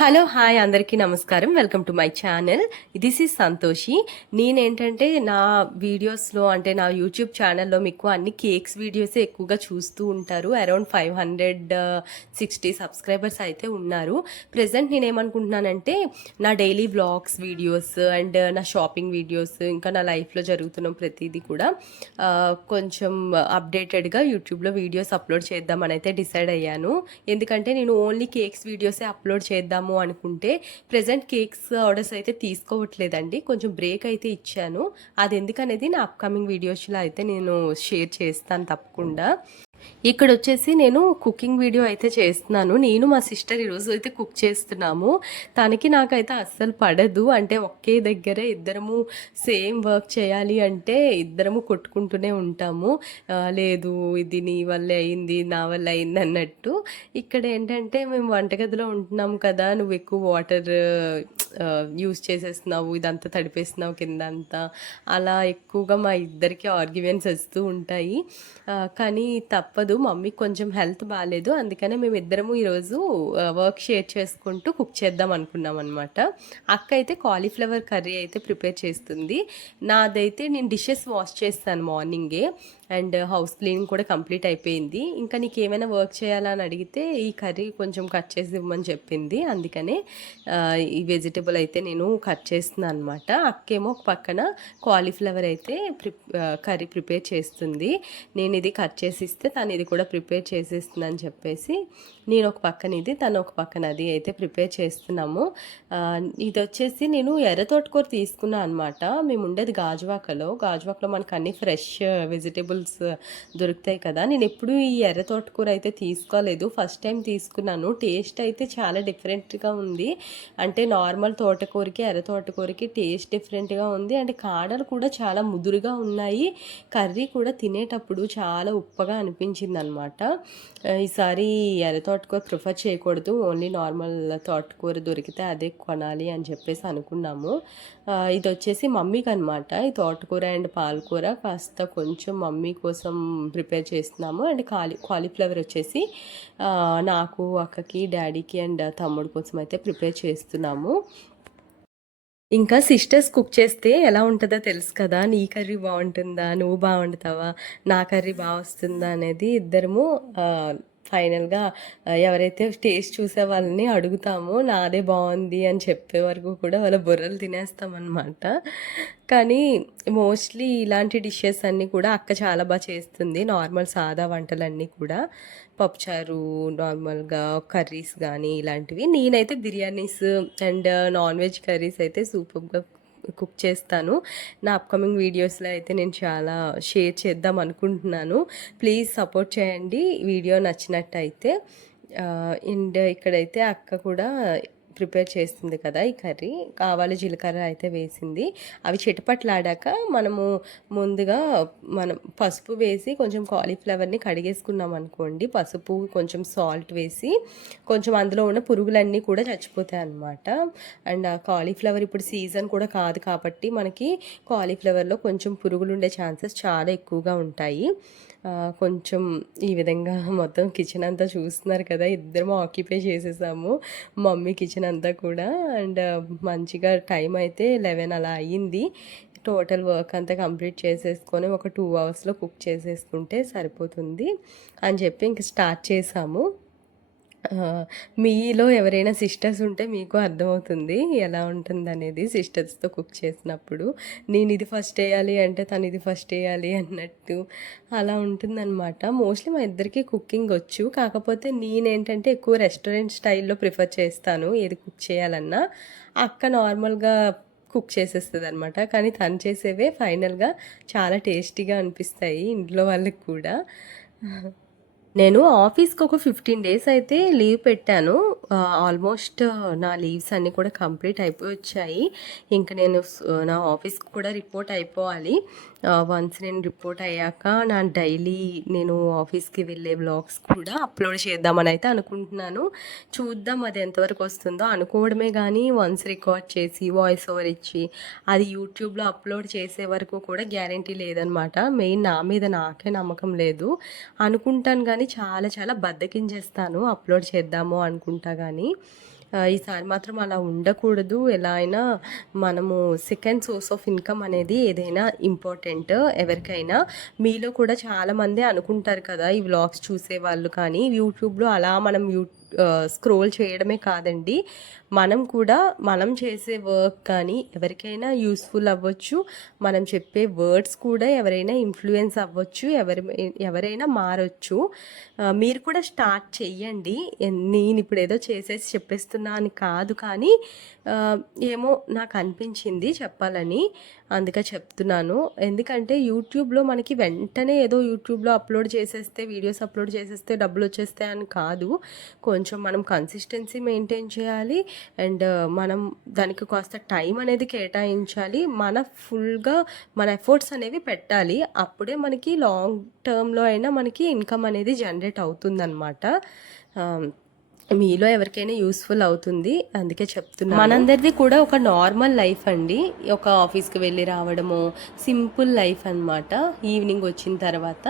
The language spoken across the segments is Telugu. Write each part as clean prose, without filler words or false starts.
హలో హాయ్ అందరికీ నమస్కారం. Welcome to my channel. This is Santoshi. నేనేంటంటే నా వీడియోస్లో అంటే నా యూట్యూబ్ ఛానల్లో మీకు అన్ని కేక్స్ వీడియోసే ఎక్కువగా చూస్తూ ఉంటారు. అరౌండ్ 560 సబ్స్క్రైబర్స్ అయితే ఉన్నారు. ప్రజెంట్ నేనేమనుకుంటున్నానంటే నా డైలీ వ్లాగ్స్ వీడియోస్ అండ్ నా షాపింగ్ వీడియోస్ ఇంకా నా లైఫ్లో జరుగుతున్న ప్రతిదీ కూడా కొంచెం అప్డేటెడ్గా యూట్యూబ్లో వీడియోస్ అప్లోడ్ చేద్దామని అయితే డిసైడ్ అయ్యాను. ఎందుకంటే నేను ఓన్లీ కేక్స్ వీడియోసే అప్లోడ్ చేద్దాం అనుకుంటే ప్రెజెంట్ కేక్స్ ఆర్డర్స్ అయితే తీసుకోవట్లేదండి. కొంచెం బ్రేక్ అయితే ఇచ్చాను. అది ఎందుకనేది నా అప్కమింగ్ వీడియోస్లో అయితే నేను షేర్ చేస్తాను తప్పకుండా. ఇక్కడ వచ్చేసి నేను కుకింగ్ వీడియో అయితే చేస్తున్నాను. నేను మా సిస్టర్ ఈరోజు అయితే కుక్ చేస్తున్నాము. తనకి నాకైతే అస్సలు పడదు. అంటే ఒకే దగ్గరే ఇద్దరము సేమ్ వర్క్ చేయాలి అంటే ఇద్దరము కొట్టుకుంటూనే ఉంటాము. లేదు ఇది నీ వల్లే అయింది, నా వల్ల అయింది అన్నట్టు. ఇక్కడ ఏంటంటే మేము వంటగదిలో ఉంటున్నాము కదా, నువ్వు ఎక్కువ వాటర్ యూస్ చేసేస్తున్నావు, ఇదంతా తడిపేస్తున్నావు కింద అంతా, అలా ఎక్కువగా మా ఇద్దరికి ఆర్గ్యుమెంట్స్ వస్తూ ఉంటాయి. కానీ తప్పదు, మమ్మీకి కొంచెం హెల్త్ బాగాలేదు, అందుకనే మేము ఇద్దరము ఈరోజు వర్క్ షేర్ చేసుకుంటూ కుక్ చేద్దాం అనుకున్నాం అనమాట. అక్క అయితే కాలీఫ్లవర్ కర్రీ అయితే ప్రిపేర్ చేస్తుంది. నాదైతే నేను డిషెస్ వాష్ చేస్తాను మార్నింగే, అండ్ హౌస్ క్లీనింగ్ కూడా కంప్లీట్ అయిపోయింది. ఇంకా నీకు ఏమైనా వర్క్ చేయాలని అడిగితే ఈ కర్రీ కొంచెం కట్ చేసి ఇవ్వమని చెప్పింది. అందుకనే ఈ వెజిటబుల్ అయితే నేను కట్ చేస్తున్నాను అనమాట. అక్కేమో ఒక పక్కన కాలీఫ్లవర్ అయితే కర్రీ ప్రిపేర్ చేస్తుంది. నేను ఇది కట్ చేసి ఇస్తే తను ఇది కూడా ప్రిపేర్ చేసేస్తుంది అని చెప్పేసి నేను ఒక పక్కన ఇది, తను ఒక పక్కన అది అయితే ప్రిపేర్ చేస్తున్నాము. ఇది వచ్చేసి నేను ఎర్ర తోటకూర తీసుకున్నాను అనమాట. మేము ఉండేది గాజువాకలో మనకు అన్ని ఫ్రెష్ వెజిటేబుల్స్ దొరుకుతాయి కదా. నేను ఎప్పుడు ఈ ఎర్ర తోటకూర అయితే తీసుకోలేదు, ఫస్ట్ టైం తీసుకున్నాను. టేస్ట్ అయితే చాలా డిఫరెంట్గా ఉంది. అంటే నార్మల్ తోటకూరకి ఎర్ర తోటకూరకి టేస్ట్ డిఫరెంట్గా ఉంది. అంటే కాడలు కూడా చాలా ముదురుగా ఉన్నాయి. కర్రీ కూడా తినేటప్పుడు చాలా ఉప్పగా అనిపించింది అనమాట. ఈసారి ఎర్ర తోటకూర ప్రిఫర్ చేయకూడదు, ఓన్లీ నార్మల్ తోటకూర దొరికితే అదే కొనాలి అని చెప్పేసి అనుకున్నాము. ఇది వచ్చేసి మమ్మీకి అనమాట. ఈ తోటకూర అండ్ పాలకూర కాస్త కొంచెం మమ్మీ కోసం ప్రిపేర్ చేస్తున్నాము. అండ్ కాలీఫ్లవర్ వచ్చేసి నాకు, అక్కకి, డాడీకి అండ్ తమ్ముడు కోసం అయితే ప్రిపేర్ చేస్తున్నాము. ఇంకా సిస్టర్స్ కుక్ చేస్తే ఎలా ఉంటుందో తెలుసు కదా, నీ కర్రీ బాగుంటుందా, నువ్వు బాగుంటావా, నా కర్రీ బాగా వస్తుందా అనేది ఇద్దరము ఫైనల్గా ఎవరైతే టేస్ట్ చూసే వాళ్ళని అడుగుతామో నాదే బాగుంది అని చెప్పే వరకు కూడా వాళ్ళ బుర్రలు తినేస్తామన్నమాట. కానీ మోస్ట్లీ ఇలాంటి డిషెస్ అన్నీ కూడా అక్క చాలా బాగా చేస్తుంది. నార్మల్ సాదా వంటలన్నీ కూడా, పప్పుచారు, నార్మల్గా కర్రీస్ కానీ ఇలాంటివి. నేనైతే biryanis and non veg curries అయితే సూపర్గా కుక్ చేస్తాను. నా అప్కమింగ్ వీడియోస్లో అయితే నేను చాలా షేర్ చేద్దాం అనుకుంటున్నాను. ప్లీజ్ సపోర్ట్ చేయండి వీడియో నచ్చినట్టయితే. అండ్ ఇక్కడైతే అక్క కూడా ప్రిపేర్ చేస్తుంది కదా ఈ కర్రీ. ఆవాలు జీలకర్ర అయితే వేసింది. అవి చిటపట్లాడాక మనము ముందుగా పసుపు వేసి కొంచెం కాలీఫ్లవర్ని కడిగేసుకున్నాం అనుకోండి. పసుపు కొంచెం సాల్ట్ వేసి కొంచెం అందులో ఉన్న పురుగులన్నీ కూడా చచ్చిపోతాయి అన్నమాట. అండ్ ఆ కాలీఫ్లవర్ ఇప్పుడు సీజన్ కూడా కాదు కాబట్టి మనకి కాలీఫ్లవర్లో కొంచెం పురుగులు ఉండే ఛాన్సెస్ చాలా ఎక్కువగా ఉంటాయి. కొంచెం ఈ విధంగా మొత్తం కిచెన్ అంతా చూస్తున్నారు కదా, ఇద్దరం ఆక్యుపై చేసేసాము మమ్మీ కిచెన్ అంతా కూడా. అండ్ మంచిగా టైం అయితే 11 అలా అయ్యింది. టోటల్ వర్క్ అంతా కంప్లీట్ చేసేసుకొని ఒక 2 అవర్స్లో కుక్ చేసేసుకుంటే సరిపోతుంది అని చెప్పి ఇంక స్టార్ట్ చేసాము. మీలో ఎవరైనా సిస్టర్స్ ఉంటే మీకు అర్థమవుతుంది ఎలా ఉంటుంది అనేది సిస్టర్స్తో కుక్ చేసినప్పుడు. నేను ఇది ఫస్ట్ వేయాలి అంటే తను ఇది ఫస్ట్ వేయాలి అన్నట్టు అలా ఉంటుందన్నమాట. మోస్ట్లీ మా ఇద్దరికి కుకింగ్ వచ్చు, కాకపోతే నేనేంటంటే ఎక్కువ రెస్టారెంట్ స్టైల్లో ప్రిఫర్ చేస్తాను ఏది కుక్ చేయాలన్నా. అక్క నార్మల్గా కుక్ చేసేస్తుంది అనమాట. కానీ తను చేసేవే ఫైనల్గా చాలా టేస్టీగా అనిపిస్తాయి ఇంట్లో వాళ్ళకి కూడా. నేను ఆఫీస్కి ఒక 15 డేస్ అయితే లీవ్ పెట్టాను. ఆల్మోస్ట్ నా లీవ్స్ అన్నీ కూడా కంప్లీట్ అయిపోయి వచ్చాయి. ఇంకా నేను నా ఆఫీస్కి కూడా రిపోర్ట్ అయిపోవాలి. వన్స్ నేను రిపోర్ట్ అయ్యాక నా డైలీ నేను ఆఫీస్కి వెళ్ళే వ్లాగ్స్ కూడా అప్లోడ్ చేద్దామని అయితే అనుకుంటున్నాను. చూద్దాం అది ఎంతవరకు వస్తుందో. అనుకోవడమే కానీ వన్స్ రికార్డ్ చేసి వాయిస్ ఓవర్ ఇచ్చి అది యూట్యూబ్లో అప్లోడ్ చేసే వరకు కూడా గ్యారంటీ లేదనమాట. మెయిన్ నా మీద నాకే నమ్మకం లేదు. అనుకుంటాను కానీ చాలా చాలా బద్దకించేస్తాను అప్లోడ్ చేద్దాము అనుకుంటా కానీ. ఈసారి మాత్రం అలా ఉండకూడదు. ఎలా అయినా మనము సెకండ్ సోర్స్ ఆఫ్ ఇన్కమ్ అనేది ఏదైనా ఇంపార్టెంట్ ఎవరికైనా. మీలో కూడా చాలామంది అనుకుంటారు కదా, ఈ వ్లాగ్స్ చూసేవాళ్ళు కానీ యూట్యూబ్లో అలా మనం స్క్రోల్ చేయడమే కాదండి, మనం కూడా మనం చేసే వర్క్ కానీ ఎవరికైనా యూస్ఫుల్ అవ్వచ్చు, మనం చెప్పే వర్డ్స్ కూడా ఎవరైనా ఇన్ఫ్లుయెన్స్ అవ్వచ్చు, ఎవరైనా మారచ్చు. మీరు కూడా స్టార్ట్ చెయ్యండి. నేను ఇప్పుడు ఏదో చేసేసి చెప్పేస్తున్నా అని కాదు, కానీ ఏమో నాకు అనిపించింది చెప్పాలని, అందుకే చెప్తున్నాను. ఎందుకంటే యూట్యూబ్లో మనకి వెంటనే ఏదో యూట్యూబ్లో అప్లోడ్ చేసేస్తే, వీడియోస్ అప్లోడ్ చేసేస్తే డబ్బులు వచ్చేస్తాయని కాదు. కొంచెం మనం కన్సిస్టెన్సీ మెయింటైన్ చేయాలి, అండ్ మనం దానికి కాస్త టైం అనేది కేటాయించాలి, ఫుల్గా మన ఎఫర్ట్స్ అనేవి పెట్టాలి. అప్పుడే మనకి లాంగ్ టర్మ్లో అయినా మనకి ఇన్కమ్ అనేది జనరేట్ అవుతుందన్నమాట. మీలో ఎవరికైనా యూస్ఫుల్ అవుతుంది, అందుకే చెప్తున్నాను. మనందరిది కూడా ఒక నార్మల్ లైఫ్ అండి, ఒక ఆఫీస్కి వెళ్ళి రావడము, సింపుల్ లైఫ్ అనమాట. ఈవినింగ్ వచ్చిన తర్వాత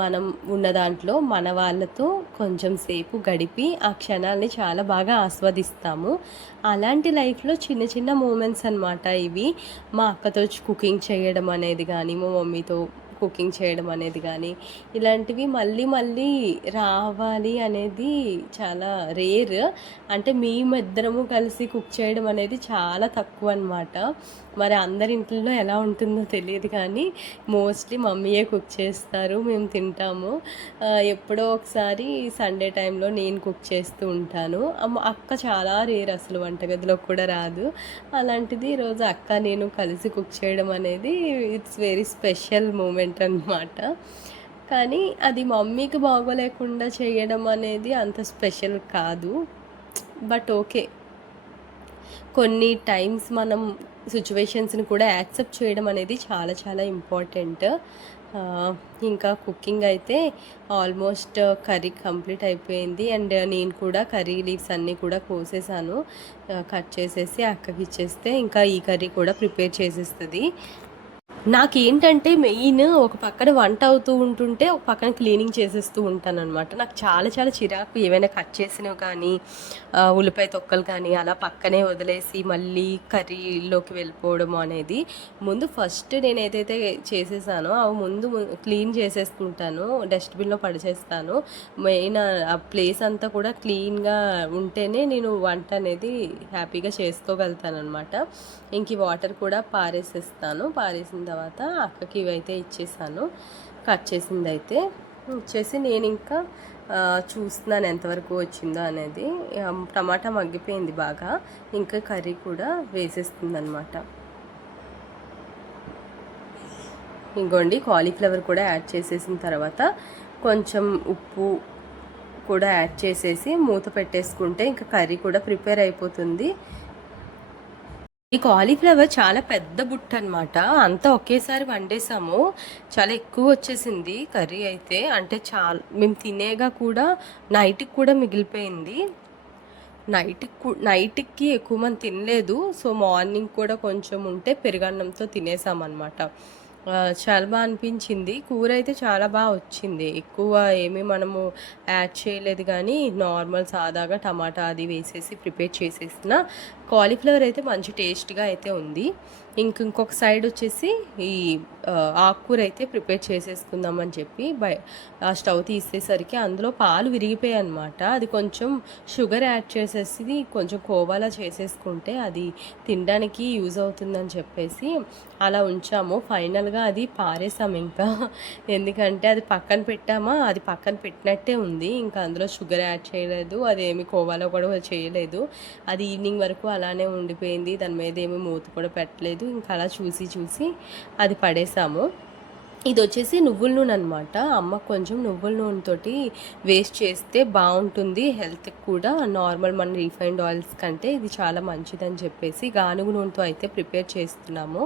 మనం ఉన్న దాంట్లో మన వాళ్ళతో కొంచెం సేపు గడిపి ఆ క్షణాలని చాలా బాగా ఆస్వాదిస్తాము. అలాంటి లైఫ్లో చిన్న చిన్న మూమెంట్స్ అనమాట ఇవి. మా అక్కతో కుకింగ్ చేయడం అనేది కానీ, మా మమ్మీతో కుకింగ్ చేయడం అనేది కానీ, ఇలాంటివి మళ్ళీ మళ్ళీ రావాలి అనేది చాలా రేర్. అంటే మేమిద్దరము కలిసి కుక్ చేయడం అనేది చాలా తక్కువ అనమాట. మరి అందరి ఇంట్లో ఎలా ఉంటుందో తెలియదు, కానీ మోస్ట్లీ మమ్మీయే కుక్ చేస్తారు, మేము తింటాము. ఎప్పుడో ఒకసారి సండే టైంలో నేను కుక్ చేస్తూ ఉంటాను. అక్క చాలా రేర్, అసలు వంటగదిలో కూడా రాదు. అలాంటిది ఈరోజు అక్క నేను కలిసి కుక్ చేయడం అనేది ఇట్స్ వెరీ స్పెషల్ మూమెంట్ అనమాట. కానీ అది మమ్మీకి బాగోలేకుండా చేయడం అనేది అంత స్పెషల్ కాదు, బట్ ఓకే. కొన్ని టైమ్స్ మనం సిచ్యువేషన్స్ని కూడా యాక్సెప్ట్ చేయడం అనేది చాలా చాలా ఇంపార్టెంట్. ఇంకా కుకింగ్ అయితే ఆల్మోస్ట్ కర్రీ కంప్లీట్ అయిపోయింది, అండ్ నేను కూడా కర్రీ లీవ్స్ అన్నీ కూడా కోసేసాను. కట్ చేసేసి అక్కకి ఇచ్చేస్తే ఇంకా ఈ కర్రీ కూడా ప్రిపేర్ చేసేస్తుంది. నాకేంటంటే మెయిన్ ఒక పక్కన వంట అవుతూ ఉంటుంటే ఒక పక్కన క్లీనింగ్ చేసేస్తూ ఉంటాను అనమాట. నాకు చాలా చాలా చిరాకు ఏవైనా కట్ చేసినవి కానీ, ఉల్లిపాయ తొక్కలు కానీ అలా పక్కనే వదిలేసి మళ్ళీ కర్రీలోకి వెళ్ళిపోవడం అనేది. ముందు ఫస్ట్ నేను ఏదైతే చేసేసానో అవి ముందు క్లీన్ చేసేసుకుంటాను, డస్ట్బిన్లో పడిచేస్తాను. మెయిన్ ఆ ప్లేస్ అంతా కూడా క్లీన్గా ఉంటేనే నేను వంట అనేది హ్యాపీగా చేసుకోగలుగుతాను అనమాట. ఇంక వాటర్ కూడా పారేసేస్తాను. పారేసిన తర్వాత అక్కకి ఇవైతే ఇచ్చేసాను, కట్ చేసింది అయితే ఇచ్చేసి నేను ఇంకా చూస్తున్నాను ఎంతవరకు వచ్చిందో అనేది. టమాటా మగ్గిపోయింది బాగా, ఇంకా కర్రీ కూడా వేసేస్తుంది అనమాట. ఇంకోండి కాలీఫ్లవర్ కూడా యాడ్ చేసేసిన తర్వాత కొంచెం ఉప్పు కూడా యాడ్ చేసేసి మూత పెట్టేసుకుంటే ఇంకా కర్రీ కూడా ప్రిపేర్ అయిపోతుంది. ఈ కాలీఫ్లవర్ చాలా పెద్ద బుట్ట అనమాట, అంతా ఒకేసారి వండేసాము, చాలా ఎక్కువ వచ్చేసింది కర్రీ అయితే. అంటే మేము తినేగా కూడా నైట్కి కూడా మిగిలిపోయింది. నైట్కి ఎక్కువ మంది తినలేదు, సో మార్నింగ్ కూడా కొంచెం ఉంటే పెరుగన్నంతో తినేసామన్నమాట. చాలా బాగా అనిపించింది. కూర అయితే చాలా బాగా వచ్చింది, ఎక్కువ ఏమీ మనము యాడ్ చేయలేదు, కానీ నార్మల్ సాదాగా టమాటా అది వేసేసి ప్రిపేర్ చేసేసిన కాలీఫ్లవర్ అయితే మంచి టేస్ట్గా అయితే ఉంది. ఇంకొక సైడ్ వచ్చేసి ఈ ఆకుకూర అయితే ప్రిపేర్ చేసేసుకుందామని చెప్పి ఆ స్టవ్ తీసేసరికి అందులో పాలు విరిగిపోయాయి అనమాట. అది కొంచెం షుగర్ యాడ్ చేసేసి కొంచెం కోవాలా చేసేసుకుంటే అది తినడానికి యూజ్ అవుతుందని చెప్పేసి అలా ఉంచాము. ఫైనల్గా అది పారేసాము ఇంకా, ఎందుకంటే అది పక్కన పెట్టామా, అది పక్కన పెట్టినట్టే ఉంది, ఇంకా అందులో షుగర్ యాడ్ చేయలేదు, అదేమి కోవాలో కూడా చేయలేదు. అది ఈవినింగ్ వరకు అలానే ఉండిపోయింది, దాని మీద ఏమి మూత కూడా పెట్టలేదు. ఇంకా అలా చూసి అది పడేసాము. ఇది వచ్చేసి నువ్వుల నూనె అనమాట. అమ్మ కొంచెం నువ్వుల నూనెతోటి వేస్ట్ చేస్తే బాగుంటుంది హెల్త్కి కూడా, నార్మల్ మన రీఫైండ్ ఆయిల్స్ కంటే ఇది చాలా మంచిదని చెప్పేసి గానుగు నూనెతో అయితే ప్రిపేర్ చేస్తున్నాము.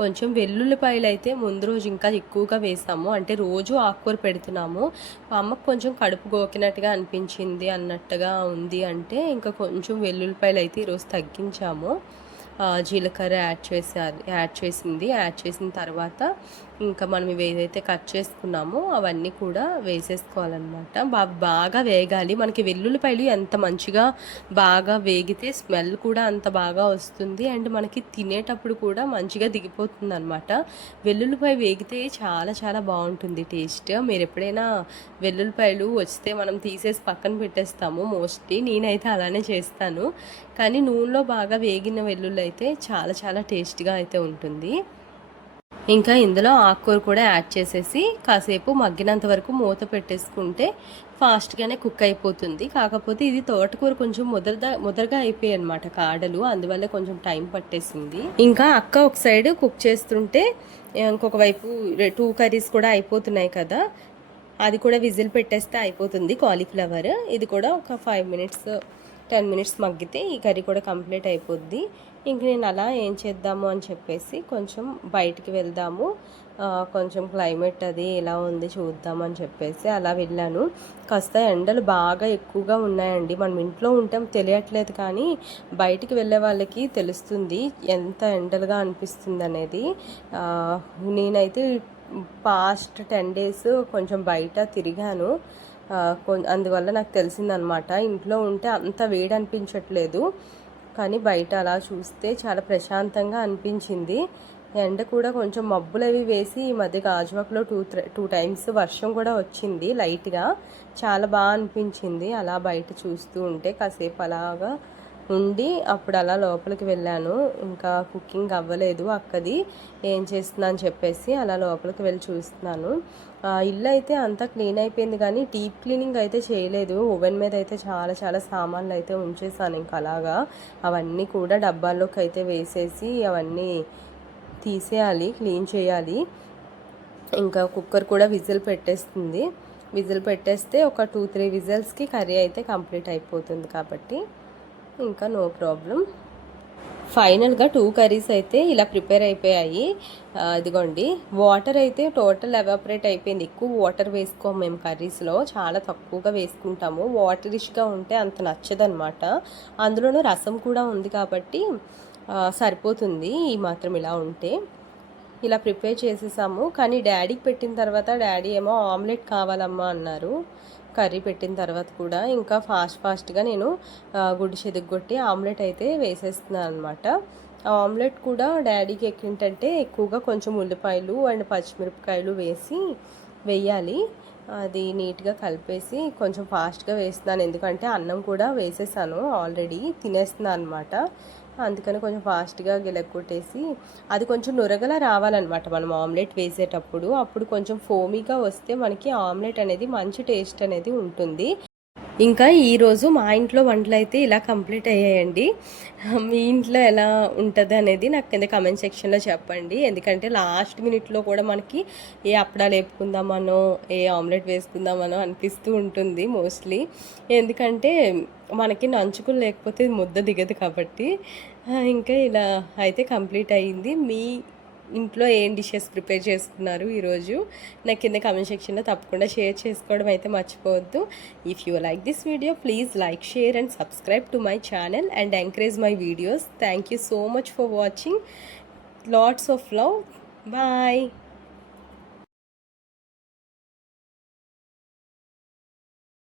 కొంచెం వెల్లుల్లిపాయలు అయితే ముందు రోజు ఇంకా ఎక్కువగా వేసాము, అంటే రోజు ఆకుకూర పెడుతున్నాము. అమ్మకు కొంచెం కడుపు గోకినట్టుగా అనిపించింది అన్నట్టుగా ఉంది అంటే ఇంకా కొంచెం వెల్లుల్లిపాయలు అయితే ఈరోజు తగ్గించాము. జీలకర్ర యాడ్ చేసిన తర్వాత ఇంకా మనం ఇవి ఏదైతే కట్ చేసుకున్నామో అవన్నీ కూడా వేసేసుకోవాలన్నమాట. బాగా వేగాలి. మనకి వెల్లుల్లిపాయలు ఎంత మంచిగా బాగా వేగితే స్మెల్ కూడా అంత బాగా వస్తుంది. అండ్ మనకి తినేటప్పుడు కూడా మంచిగా దిగిపోతుంది అనమాట. వెల్లుల్లిపాయ వేగితే చాలా చాలా బాగుంటుంది టేస్ట్. మీరు ఎప్పుడైనా వెల్లుల్లిపాయలు వస్తే మనం తీసేసి పక్కన పెట్టేస్తాము మోస్ట్లీ. నేనైతే అలానే చేస్తాను. కానీ నూనెలో బాగా వేగిన వెల్లుల్లి అయితే చాలా చాలా టేస్ట్గా అయితే ఉంటుంది. ఇంకా ఇందులో ఆకుకూర కూడా యాడ్ చేసేసి కాసేపు మగ్గినంత వరకు మూత పెట్టేసుకుంటే ఫాస్ట్గానే కుక్ అయిపోతుంది. కాకపోతే ఇది తోటకూర కొంచెం ముదరగా అయిపోయాయి అనమాట కాడలు, అందువల్ల కొంచెం టైం పట్టేసింది. ఇంకా అక్క ఒక సైడ్ కుక్ చేస్తుంటే ఇంకొక వైపు 2 కర్రీస్ కూడా అయిపోతున్నాయి కదా, అది కూడా విజిల్ పెట్టేస్తే అయిపోతుంది. కాలీఫ్లవర్ ఇది కూడా ఒక 5 మినిట్స్ 10 మినిట్స్ మగ్గితే ఈ కర్రీ కూడా కంప్లీట్ అయిపోద్ది. ఇంక నేను అలా ఏం చేద్దాము అని చెప్పేసి కొంచెం బయటికి వెళ్దాము, కొంచెం క్లైమేట్ అది ఎలా ఉంది చూద్దామని చెప్పేసి అలా వెళ్ళాను. కాస్త ఎండలు బాగా ఎక్కువగా ఉన్నాయండి. మనం ఇంట్లో ఉంటాం తెలియట్లేదు, కానీ బయటికి వెళ్ళే వాళ్ళకి తెలుస్తుంది ఎంత ఎండలుగా అనిపిస్తుంది అనేది. నేనైతే పాస్ట్ 10 డేస్ కొంచెం బయట తిరిగాను, అందువల్ల నాకు తెలిసిందనమాట. ఇంట్లో ఉంటే అంత వేడి అనిపించట్లేదు, కానీ బయట అలా చూస్తే చాలా ప్రశాంతంగా అనిపించింది. ఎండ కూడా కొంచెం మబ్బులు అవి వేసి ఈ మధ్య గాజువాకలో 2 టైమ్స్ వర్షం కూడా వచ్చింది లైట్గా. చాలా బాగా అనిపించింది అలా బయట చూస్తూ ఉంటే. కాసేపు అలాగా ఉండి అప్పుడు అలా లోపలికి వెళ్ళాను. ఇంకా కుకింగ్ అవ్వలేదు అక్కది, ఏం చేస్తున్నా అని చెప్పేసి అలా లోపలికి వెళ్ళి చూస్తున్నాను. ఇల్లు అయితే అంతా క్లీన్ అయిపోయింది, కానీ డీప్ క్లీనింగ్ అయితే చేయలేదు. ఓవెన్ మీద అయితే చాలా చాలా సామాన్లు అయితే ఉంచేసాను. ఇంకా అలాగా అవన్నీ కూడా డబ్బాల్లోకి అయితే వేసేసి అవన్నీ తీసేయాలి, క్లీన్ చేయాలి. ఇంకా కుక్కర్ కూడా విజిల్ పెట్టేస్తుంది. విజిల్ పెట్టేస్తే ఒక 2-3 విజిల్స్కి కర్రీ అయితే కంప్లీట్ అయిపోతుంది కాబట్టి ఇంకా నో ప్రాబ్లం. ఫైనల్గా 2 కర్రీస్ అయితే ఇలా ప్రిపేర్ అయిపోయాయి. ఇదిగోండి, వాటర్ అయితే టోటల్ ఎవాపరేట్ అయిపోయింది. ఎక్కువ వాటర్ వేసుకోము మేము కర్రీస్లో, చాలా తక్కువగా వేసుకుంటాము. వాటరిష్గా ఉంటే అంత నచ్చదనమాట. అందులోనూ రసం కూడా ఉంది కాబట్టి సరిపోతుంది ఈ మాత్రం ఇలా ఉంటే. ఇలా ప్రిపేర్ చేసేసాము. కానీ డాడీకి పెట్టిన తర్వాత డాడీ ఏమో ఆమ్లెట్ కావాలమ్మా అన్నారు. కర్రీ పెట్టిన తర్వాత కూడా ఇంకా ఫాస్ట్గా నేను గుడ్డు చెదుగొట్టి ఆమ్లెట్ అయితే వేసేస్తున్నాను అనమాట. ఆమ్లెట్ కూడా డాడీకి ఏంటంటే ఎక్కువగా కొంచెం ఉల్లిపాయలు అండ్ పచ్చిమిరపకాయలు వేయాలి. అది నీట్గా కలిపేసి కొంచెం ఫాస్ట్గా వేస్తున్నాను, ఎందుకంటే అన్నం కూడా వేసేసాను ఆల్రెడీ, తినేస్తున్నాను అనమాట. అందుకని కొంచెం ఫాస్ట్గా గిలగొట్టేసి అది కొంచెం నురగలా రావాలన్నమాట మనం ఆమ్లెట్ వేసేటప్పుడు. అప్పుడు కొంచెం ఫోమీగా వస్తే మనకి ఆమ్లెట్ అనేది మంచి టేస్ట్ అనేది ఉంటుంది. ఇంకా ఈరోజు మా ఇంట్లో వంటలు అయితే ఇలా కంప్లీట్ అయ్యాయండి. మీ ఇంట్లో ఎలా ఉంటుంది అనేది నాకు కింద కమెంట్ సెక్షన్లో చెప్పండి. ఎందుకంటే లాస్ట్ మినిట్లో కూడా మనకి ఏ అప్పడాలు వేపుకుందామనో ఏ ఆమ్లెట్ వేసుకుందామనో అనిపిస్తూ ఉంటుంది మోస్ట్లీ. ఎందుకంటే మనకి నంచుకులు లేకపోతే ముద్ద దిగదు కాబట్టి. ఇంకా ఇలా అయితే కంప్లీట్ అయ్యింది. మీ ఇంట్లో ఏం డిషెస్ ప్రిపేర్ చేసుకున్నారు ఈరోజు నాకు కింద కామెంట్ సెక్షన్లో తప్పకుండా షేర్ చేసుకోవడం అయితే మర్చిపోవద్దు. If you like this video please like, share and subscribe to my channel and encourage my videos. Thank you so much for watching. Lots of love. Bye.